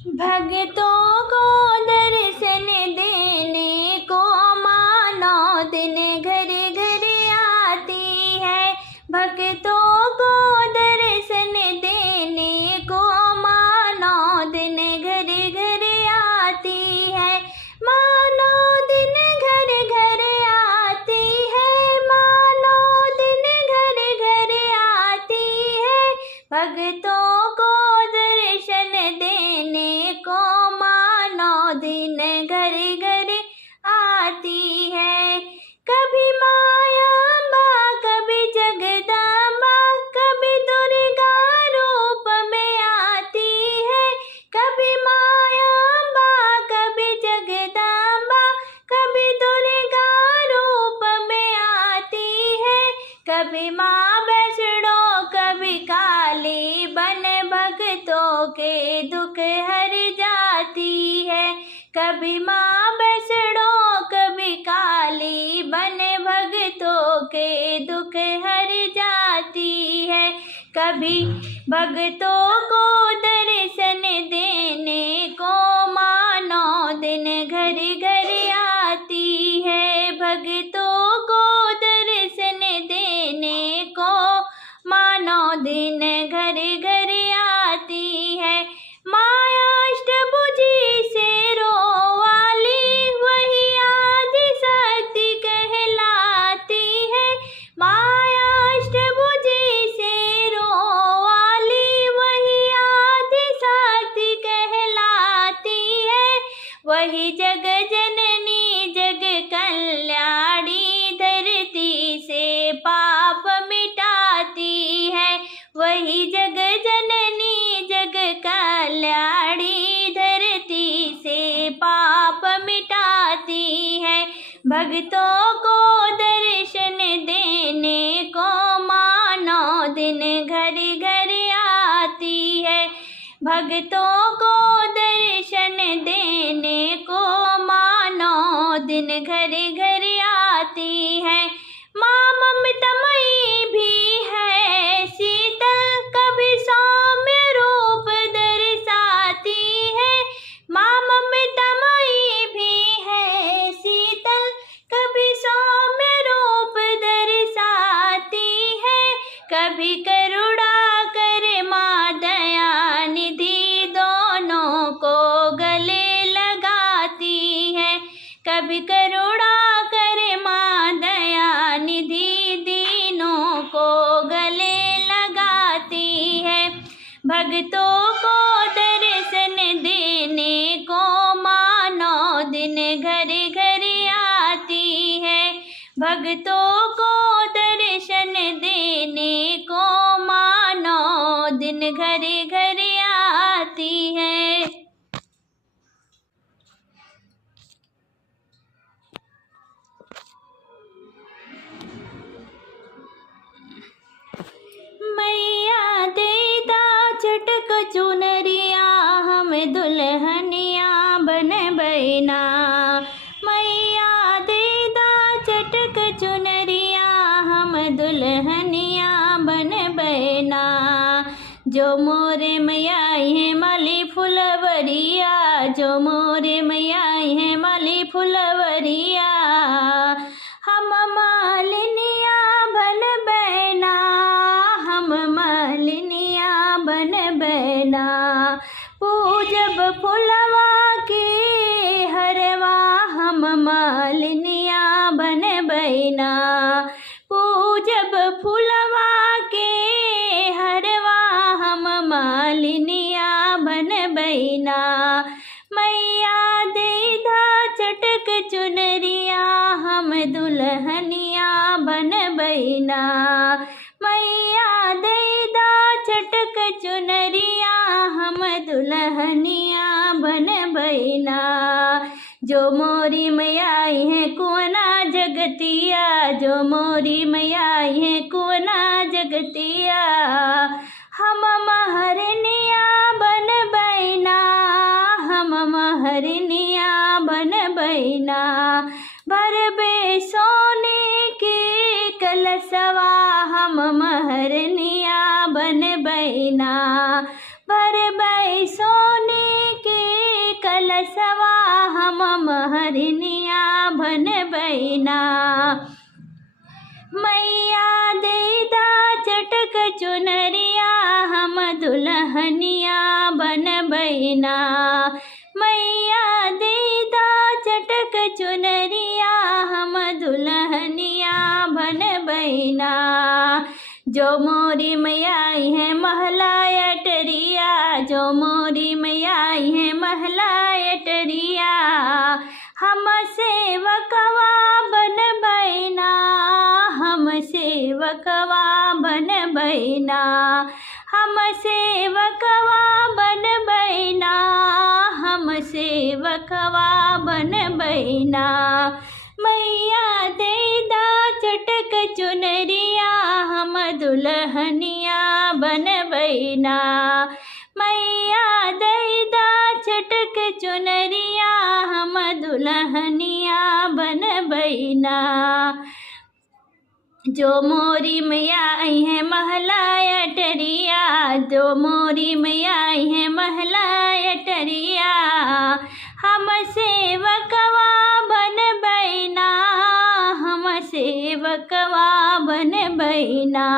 भक्तों को दर्शन देने को माँ 9 दिन घर घर आती है। भक्तों को दर्शन देने को माँ 9 दिन घर घर आती है। माँ 9 दिन घर घर आती है। माँ 9 दिन घर घर आती है। भक्तों को दर्शन देने को माँ 9 दिन घर घर आती है। कभी मायाम्बा कभी जगदम्बा कभी दुर्गा रूप में आती है। कभी मायाम्बा कभी जगदम्बा कभी दुर्गा रूप में आती है। कभी माँ वैष्णो कभी काली बन भक्तों के दुख हर जाती है। कभी माँ वैष्णो कभी काली बन भक्तों के दुख हर जाती है। कभी भक्तों को दर्शन देने को माँ 9 दिन घर घर आती है। भक्तों को दर्शन देने को माँ 9 दिन घर घर आती है। माया अष्टभुजी शेरों वाली वही आदि शक्ति कहलाती है। माया अष्टभुजी शेरों वाली वही आदि शक्ति कहलाती है। वही जग जननी जग कल्याणी धरती से पाप मिटाती है। वही जग जननी जग कल्याणी धरती से पाप मिटाती है। भक्तों को दर्शन देने को माँ 9 दिन घर घर आती है। भक्तों को दर्शन देने को माँ 9 दिन घर घर आती है। माँ ममतामयी भी है शीतल कभी सौम्य रूप दर्शाती है। माँ ममतामयी भी है शीतल कभी सौम्य रूप दर्शाती है। कभी करुणा करे माँ दया निधि दोनों को गले लगाती है। कभी करुणा करे माँ दया निधि दीनों को गले लगाती है। भक्तों को दर्शन देने को माँ 9 दिन घर घर आती है। भक्तों को दर्शन देने को माँ 9 दिन घर घर आती है। मैया देदा चटक चुनरिया हम दुल्हनिया बन बैना। मैया देदा चटक चुनरिया हम दुल्हनिया बन बैना। जो मोरे मैया है माली फुलवरिया जो मोरे मैया है माली फुलवरिया। हम मालिनिया बन बैना हम मालिनिया बन बैना। पूजब फुलवा के हरवा हम मालिनिया बन बैना। पूजब फुलवा के हरवा हम मालिनिया बन बैना। मैया देदा चटक चुनरिया हम दुल्हनिया बन बैना। मैया देदा चटक चुनरिया हम दुल्हनिया बन बैना। जो मोरी मैया है कुआना जगतिया जो मोरी मैया है कुआना जगतिया। हम महरनिया बन बैना हम महरनिया बन बैना। भरबे सोने के कलशवा हम महरनिया बन बैना। भरबे सोने के हरनिया बन बैना। मैया देदा चटक चुनरिया हम दुल्हनिया बन बैना। मैया देदा चटक चुनरिया हम दुल्हनिया बन बैना। जो मोरी मैया आई है महला अटरिया, जो मोरी मैया आई है महला अटरिया, हम सेवकवा बन बैना, हम सेवकवा बन बैना, हम सेवकवा बन बैना, हम सेवकवा बन बैना। मैया देदा चटक चुनरिया हम दुल्हनिया बन बैना। मैया देदा चटक चुनरिया हम दुल्हनिया बन बैना। जो मोरी मैया आई है महला अटरिया, जो मोरी मैया आई है महला अटरिया, हम सेवकवा बन बैना, हम सेवकवा बन बैना।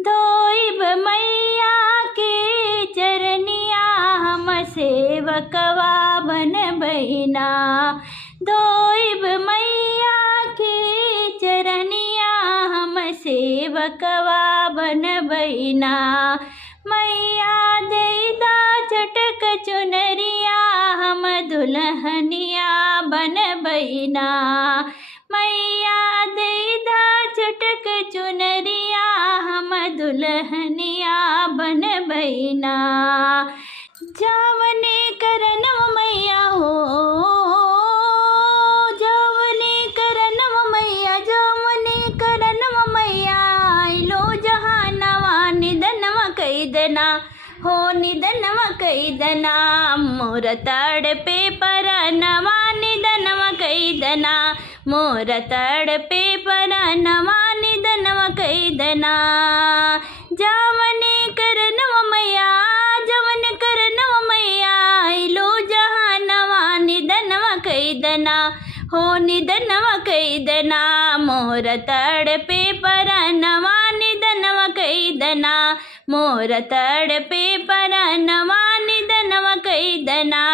धोइब मैया के चरनिया हम सेवकवा बन बैना। धोइब मैया के चरनिया हम सेवकवा बन बैना। मैया देदा चटक चुनरिया हम दुल्हनिया बन बैना। मैया देदा चटक चुनरिया हम दुल्हनिया बन बैना। जावने करनव मैया हो, जावने करनव मैया, जावने करनव मैया, आइलो जहानवा निधनवा कैदना हो, निधनवा कैदना। मोर तड़पे परनवा निधनवा कैदना, मोर तड़पे परनवा निधनवा कैदना। जावने करनव मैया, जवन करनव मैया, आइलो जहानवा निधनवा कैदना हो, निधनवा कैदना। मोर तड़पे परनवा निधनवा कैदना, मोर तड़पे परनवा निधनवा कैदना।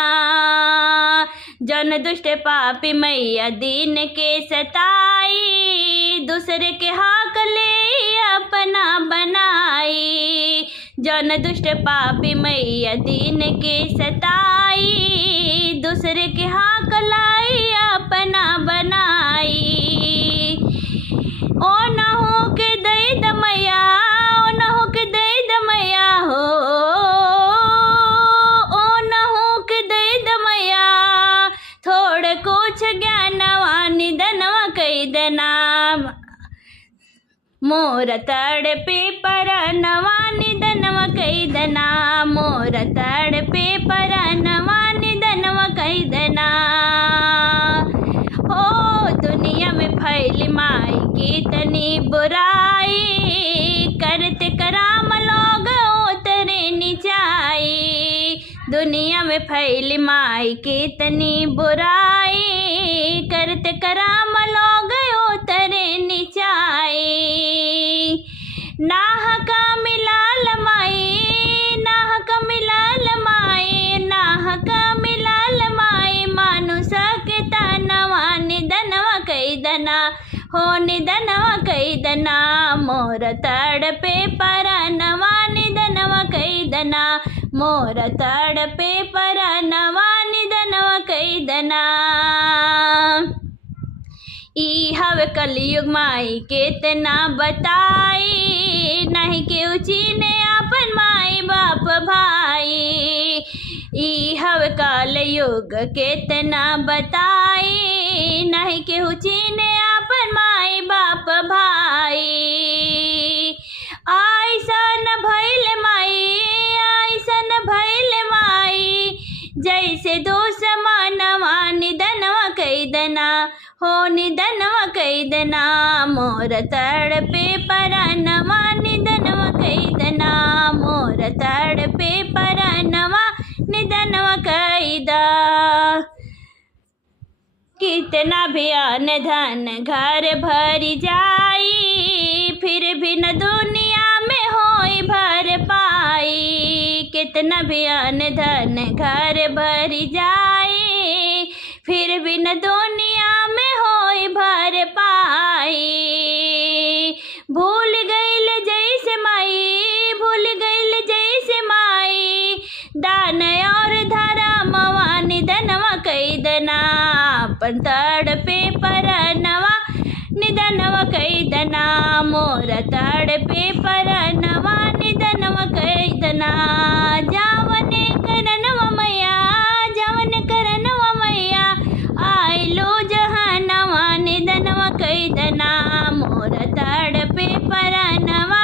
जन दुष्ट पापी मैया दीन के सताई, दूसरे के हाक ले अपना बनाई। जन दुष्ट पापी मैया दीन के सताई, दूसरे के हाक लाई अपना बनाई। ओ न हो के दैद मैया, ओ न हो के दैद मैया हो, ओ न हो के दैद मैया, थोड़ कुछ ज्ञानवा निधनवा कैदना। मोर तड़पे परनवा निधनवा कैदना, मोर तड़पे परनवा निधनवा कैदना। ओ दुनिया में फैली माई कितनी बुराई, करते कराम लोग उतरे नीचाई। दुनिया में फैली माई कितनी बुराई, करते कराम लोग उतरे नीचाई। नाहक मिलाल माई, नाहक मिलाल माई, नाहक मिलाल माई, मानुष के तनवा निधनवा कैदना हो, निधनवा कैदना। मोर तड़पे परनवा निधनवा कैदना, मोर तड़पे परनवा निधनवा कैदना। ई हव कलयुग माई केतना बताई, नहीं केहू चीने अपन माई बाप भाई। ई हव कलयुग केतना बताई, नहीं केहू चीने अपन माई बाप भाई। ऐसन भइल माई, ऐसन भइल माई, जैसे दुश्मनवा निधनवा कैदना हो, निधनवा कैदना। मोर तड़पे परनवा निधनवा कैदना, मोर तड़पे परनवा निधनवा कैदा। कितना भी अन्न धन घर भरी जाई, फिर भी न दुनिया में होई भर पाई। कितना भी अन्न धन घर भरी जाई, फिर भी न दुनिया में होई भर पाई। भूल गईल जैसे माई, भूल गईल जैसे माई, दान और धर्मवा निधनवा कैदना। अपन तड़पे परनवा निधनवा कैदना, मोर तड़पे परनवा निधनवा कैदना। जावने करनवा मैया, जावन करनवा मैया, आइलो जहनवा निधनवा कैदना। मोर तड़पे परनवा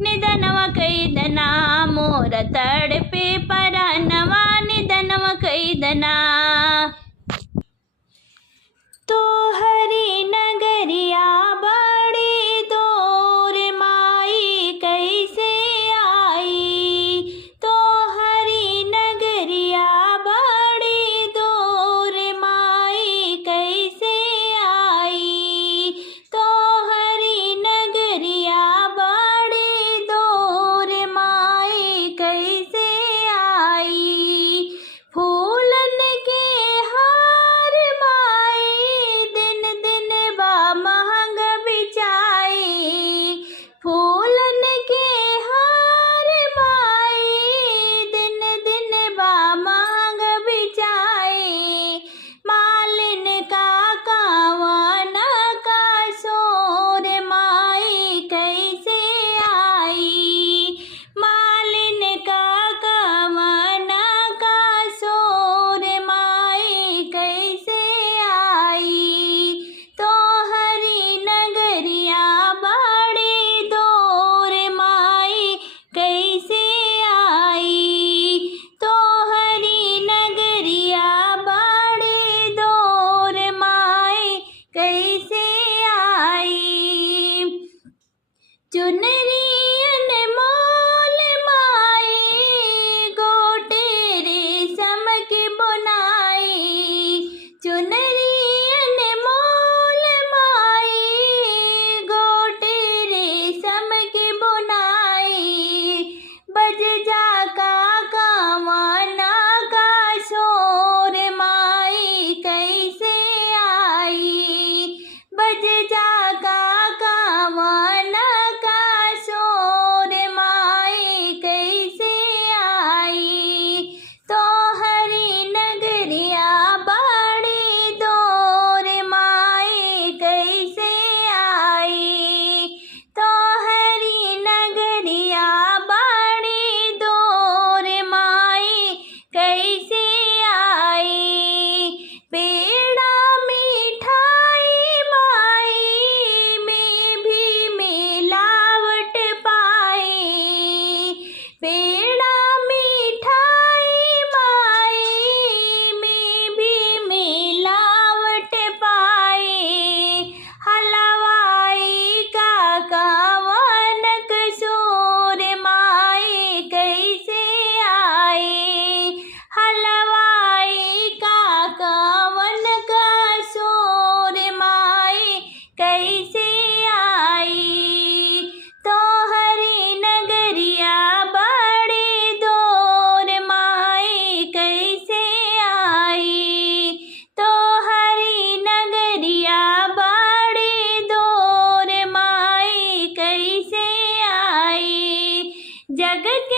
निधनवा कैदना, मोर तड़पे परनवा निधनवा कैदना। तो हरी नगरिया बड़ी दूर माई कैसे आई, तो हरी नगरिया बड़ी दूर माई कैसे आई, तो हरी नगरिया बड़ी दूर माई कैसे आई। फूलन के हार माई दिन दिन बा महंग बिचाई, फूलन के हार माई दिन दिन बा महंग बिचाई। मालिन का कावन का सोर माई कैसे आई, मालिन का कावन का सोर माई कैसे आई। तो हरी नगरिया बड़ी दूर माई कैसे आई, तो हरी नगरिया बड़ी दूर माई कैसे आई। चुनरी अनमोल माई गोटे रेशम की बुनाई, चुनरी अनमोल माई गोटे रेशम की बुनाई। बज जा का कामना का शोर माई कैसे आई, बज जा का कामना का शोर माई कैसे आई। तो हरी नगरिया बड़ी दूर माई कैसे आई, तो हरी नगरिया बड़ी दूर माई कैसे आई। पेड़ा मिठाई माई में भी मिलावट पाई, पेड़ा मिठाई माई में भी मिलावट पाई। हलवाई का कावन कसूर माई कैसे आई, हलवाई का कावन कसूर माई कैसे आई। तो हरी नगरिया बड़ी दूर माई कैसे आई, तो हरी नगरिया बड़ी दूर माई कैसे आई। जग के